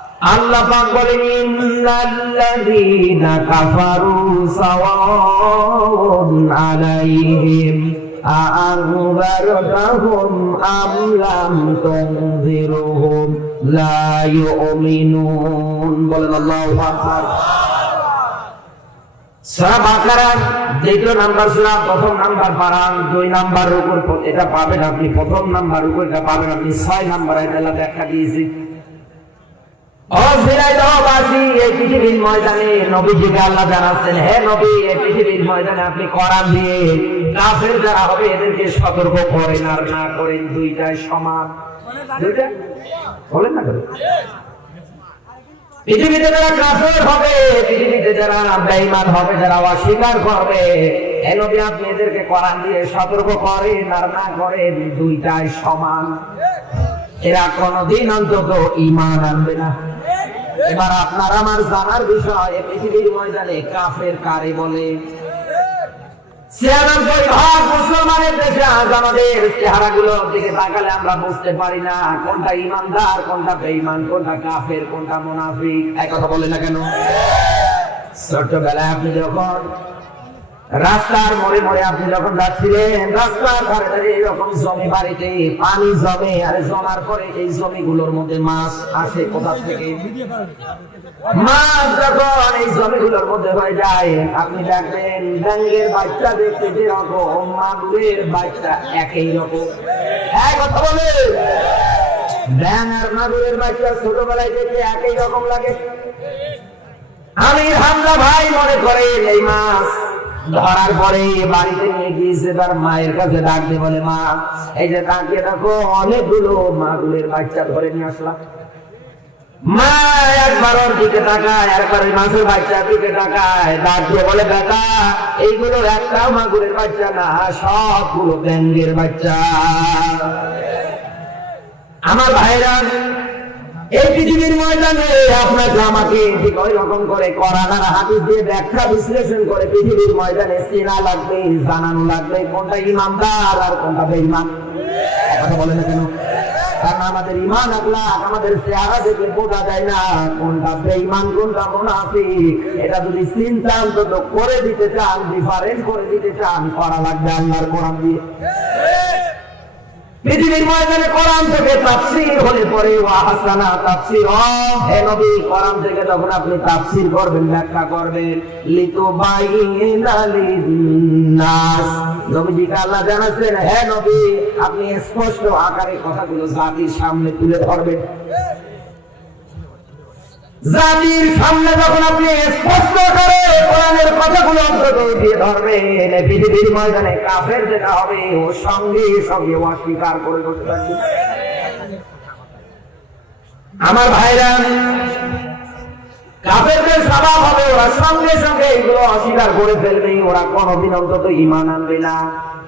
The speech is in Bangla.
আল্লাহ পাক বলেন ইন্নাল্লাযীনা কাফারু সাওয়াউন আলাইহিম আআনযারতাহুম আম লাম তুনযিরহুম লা ইউমিনুন। বলেন আল্লাহু আকবার। সূরা বাকারা দ্বিতীয় নাম্বার সূরা, প্রথম নাম্বার পারা, 2 নাম্বার রুকুর এটা পাবেন আপনি, প্রথম নাম্বার রুকুর এটা পাবেন আপনি, 6 নাম্বার আয়াতে আল্লাহ ব্যাখ্যা দিয়েছে। এই পৃথিবীর ময়দানে নবীজিকে আল্লাহ জানাচ্ছেন, হে নবী, এই পৃথিবীর ময়দানে আপনি কোরআন দিয়ে কাফের যারা হবে এদেরকে সতর্ক করেন আর না করেন, দুইটাই সমান। দুইটা বলেন না করেন। পৃথিবীতে যারা কাফের হবে, পৃথিবীতে যারা বেঈমান হবে, যারা অস্বীকার করবে, হে নবী আপনি এদেরকে কোরআন দিয়ে সতর্ক করেন আর না করেন, দুইটাই সমান। এরা কোনদিন অন্তত ঈমান আনবে না। এবার আপনার আমার জানার বিষয়, পৃথিবীর ময়দানে কাফের কারে বলে? ৯৬% মুসলমানের দেশে আজ আমাদের চেহারাগুলোর দিকে তাকালে আমরা বুঝতে পারি না কোনটা ঈমানদার, কোনটা বেঈমান, কোনটা কাফের, কোনটা মুনাফিক। এই কথা বলে না কেন? ছোটবেলায় আপনি যখন রাস্তার মোড়ে মোড়ে আপনি যখন যাচ্ছিলেন, রাস্তার ধারে ধারে এরকম জমি বাড়িতে পানি জমে, আর জমার পরে এই জমিগুলোর মধ্যে মাছ আসে কোথা থেকে? মাছ যখন এই জমিগুলোর মধ্যে হয়ে যায়, আপনি দেখবেন ব্যাঙের বাচ্চা দেখতে যেরকম, মাগুরের বাচ্চা একই রকম। এক কথা বলে, ব্যাঙ আর মাগুরের বাচ্চা ছোটবেলায় দেখতে একই রকম লাগে। আমি হামজা ভাই মনে করেন এই মাছ ধরার পরে বাড়িতে নিয়ে গিয়েছে, তার মায়ের কাছে ডাকতে বলে, মা এই যে তাকিয়ে দেখো অনেকগুলো মাগুরের বাচ্চা ধরে নিয়ে আসলাম। মা একবার ওর দিকে তাকায়, একবার ওই মাছের বাচ্চার দিকে তাকায়, ডাকতে বলে, বেটা এইগুলো একটাও মাগুরের বাচ্চা না, সবগুলো ব্যাঙের বাচ্চা। আমার ভাইরা, এই পৃথিবীর ময়দানে আপনাকে আমাকে ঠিক ওই রকম করে কোরআন আর হাদিস দিয়ে ব্যাখ্যা বিশ্লেষণ করে পৃথিবীর ময়দানে চেনা লাগবে, জানানো লাগবে কোনটা ঈমানদার আর কোনটা বেঈমান। কথা বলে না কেন? কারণ আমাদের ঈমান আখলাক, আমাদের চেহারা দেখে বোঝা যায় না কোনটা বেঈমান কোনটা মুনাফিক। এটা যদি চিন্তা অন্তত করে দিতে চান, ডিফারেন্ট করে দিতে চান, করা লাগবে আল্লাহর কোরআন দিয়ে। পৃথিবীর ময়দানে কোরআন থেকে তাফসীর হলে পরে ওয়াহাসানা তাফসীর, হে নবী কোরআন থেকে যখন আপনি তাফসীর করবেন, ব্যাখ্যা করবেন, লিতুবাইয়িনা লিন-নাস, নবীজিকে আল্লাহ জানাচ্ছেন, হে নবী আপনি স্পষ্ট আকারে কথাগুলো জাতির সামনে তুলে ধরবেন। জাতির সামনে যখন আপনি স্পষ্ট করে কোরআনের কথাগুলো অন্তত দিয়ে ধরবেন, পৃথিবীর ময়দানে কাফের যেটা হবে ও সঙ্গে সঙ্গে অস্বীকার করে বসে থাকবে। আমার ভাইরা, কাফেরদের স্বভাব হবে ওরা সঙ্গে সঙ্গে এগুলো অস্বীকার করে ফেলবে, ওরা কোনদিন অন্তত ঈমান আনবে না।